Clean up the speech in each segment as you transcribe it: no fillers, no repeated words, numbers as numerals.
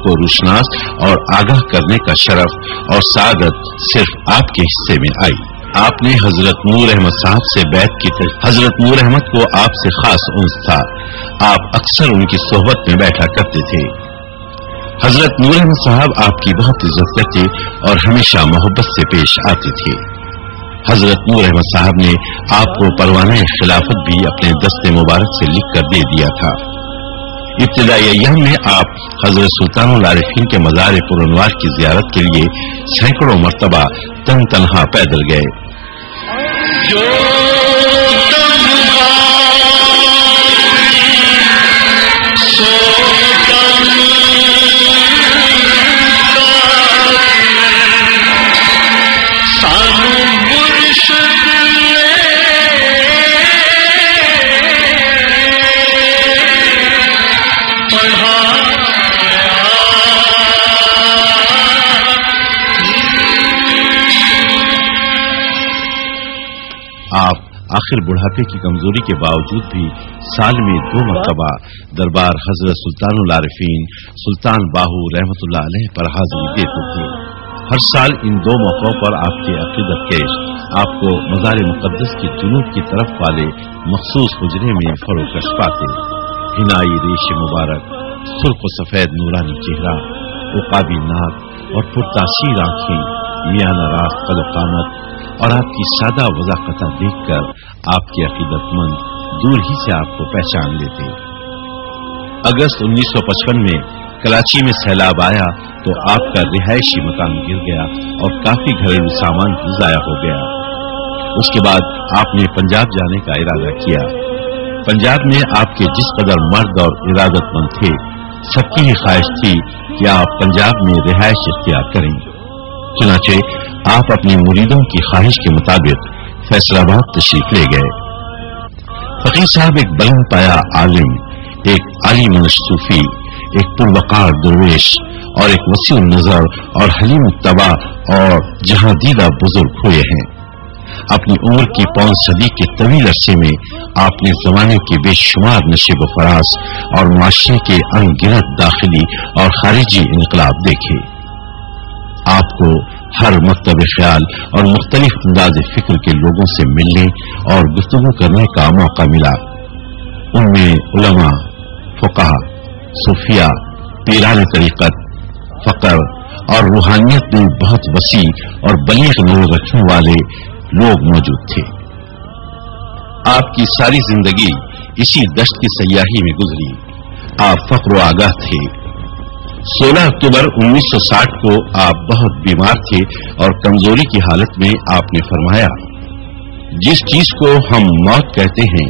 को रुशनास और आगाह करने का शरफ और सादत सिर्फ आपके हिस्से में आई। आपने हजरत नूर अहमद साहब से बैत की। हजरत नूर अहमद को आपसे खास उन्स था। आप अक्सर उनकी सोहबत में बैठा करते थे। हजरत नूर अहमद साहब आपकी बहुत इज्जत करते और हमेशा मोहब्बत से पेश आते थे। हजरत नूर अहमद साहब ने आपको परवाने खिलाफत भी अपने दस्ते मुबारक से लिख कर दे दिया था। इब्तिदाई अय्याम में आप हजरत सुल्तानुल आरिफीन के मज़ार पुरअनवार की ज़ियारत के लिए सैकड़ों मर्तबा तन तनहा पैदल गए। आप आखिर बुढ़ापे की कमजोरी के बावजूद भी साल में 2 मरतबा दरबार हजरत सुल्तानुल आरिफीन सुल्तान बाहू रहमतुल्लाह अलैह पर हाजिरी देते थे। हर साल इन 2 मौकों पर आपके अकीदत केश आपको मज़ार मुक़द्दस की जुनूब की तरफ वाले मखसूस हुजरे में फरोकश पाते। हिनाई रेश मुबारक, सुर्ख व सफेद नूरानी चेहरा, उकाबी नाक और पुरतासीर आंखें, मियाना रास्त कद कामत और आपकी सादा वज़ाक़ता देखकर आपके अकीदतमंद दूर ही से आपको पहचान लेते। अगस्त 1955 में कराची में सैलाब आया तो आपका रिहायशी मकान गिर गया और काफी घरेलू सामान भी ज़ाया हो गया। उसके बाद आपने पंजाब जाने का इरादा किया। पंजाब में आपके जिस कदर मर्द और इरादतमंद थे, सबकी ही ख्वाहिश थी कि आप पंजाब में रिहायश इख्तियार करें। चुनाचे आप अपने मुरीदों की ख्वाहिश के मुताबिक फैसलाबाद तशरीफ ले गए। फकीर साहब एक बुलंद पाया आलिम, एक आली मनश सूफी, एक पुरवकार दरवेश और एक वसीउ नजर और हलीम तबा और जहां दीदा बुजुर्ग हुए हैं। अपनी उम्र की 5 सदी के तवील अरसे में आपने जमाने के बेशुमार नशीब फराज और माशरे के अनगिनत दाखिली और खारिजी इनकलाब देखे। आपको हर मकतब ख्याल और मुख्तलिफ अंदाज फिक्र के लोगों से मिलने और गुफ्तगू करने का मौका मिला। उनमें उलमा, फुक़हा, सूफिया, पीरान तरीक़त, फ़क्र और रूहानियत में बहुत वसी और बलीग नज़र रखने वाले लोग मौजूद थे। आपकी सारी जिंदगी इसी दश्त की सयाही में गुजरी। आप फ़क्र व आगाह थे। 16 अक्टूबर 1960 को आप बहुत बीमार थे और कमजोरी की हालत में आपने फरमाया, जिस चीज को हम मौत कहते हैं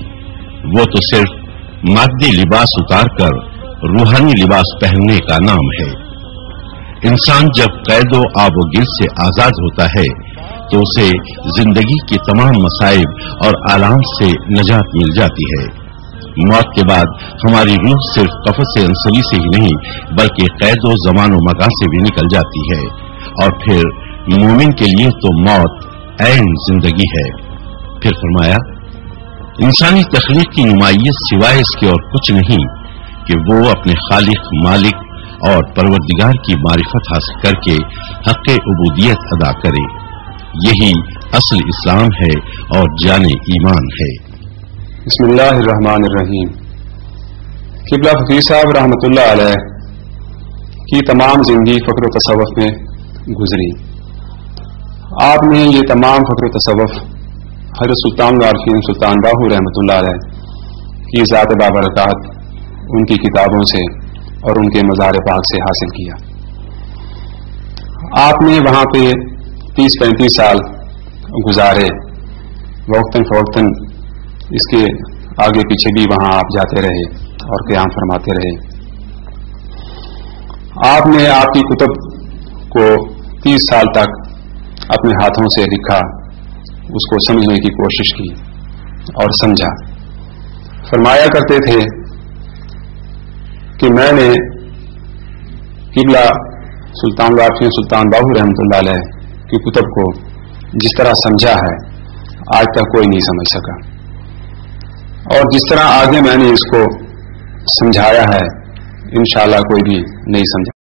वो तो सिर्फ मादी लिबास उतारकर रूहानी लिबास पहनने का नाम है। इंसान जब कैदो आबो गिर से आजाद होता है तो उसे जिंदगी के तमाम मसाइब और आलाम से नजात मिल जाती है। मौत के बाद हमारी रूह सिर्फ कफ़स अंसरी से ही नहीं बल्कि कैद व ज़मान व मकान से भी निकल जाती है और फिर मोमिन के लिए तो मौत ऐन जिंदगी है। फिर फरमाया, इंसानी तख्लीक की नुमाइयत सिवाय इसके और कुछ नहीं कि वो अपने खालिक, मालिक और परवरदिगार की मारिफत हासिल करके हक़ उबूदियत अदा करे। यही असल इस्लाम है और जाने ईमान है। बिस्मिल्लाहिर्रहमानिर्रहीम। किबला फकीर साहब रहमतुल्लाह अलैह की तमाम जिंदगी फ़क्र व तसव्वुफ़ में गुजरी। आपने ये तमाम फ़क्र व तसव्वुफ़ हज़रत सुल्तानुल आरिफीन सुल्तान बाहू रहमतुल्लाह अलैह की ज़ात बाबरकात उनकी किताबों से और उनके मज़ार पाक से हासिल किया। आपने वहाँ पे 30-35 साल गुजारे। वक्तन फ़वक्तन इसके आगे पीछे भी वहां आप जाते रहे और क़याम फरमाते रहे। आपने आपकी कुतुब को 30 साल तक अपने हाथों से लिखा, उसको समझने की कोशिश की और समझा। फरमाया करते थे कि मैंने किबला सुल्तानुल आरिफीन सुल्तान बाहू रहमतुल्लाह अलैह की कुतुब को जिस तरह समझा है आज तक कोई नहीं समझ सका, और जिस तरह आगे मैंने इसको समझाया है इंशाअल्लाह कोई भी नहीं समझा।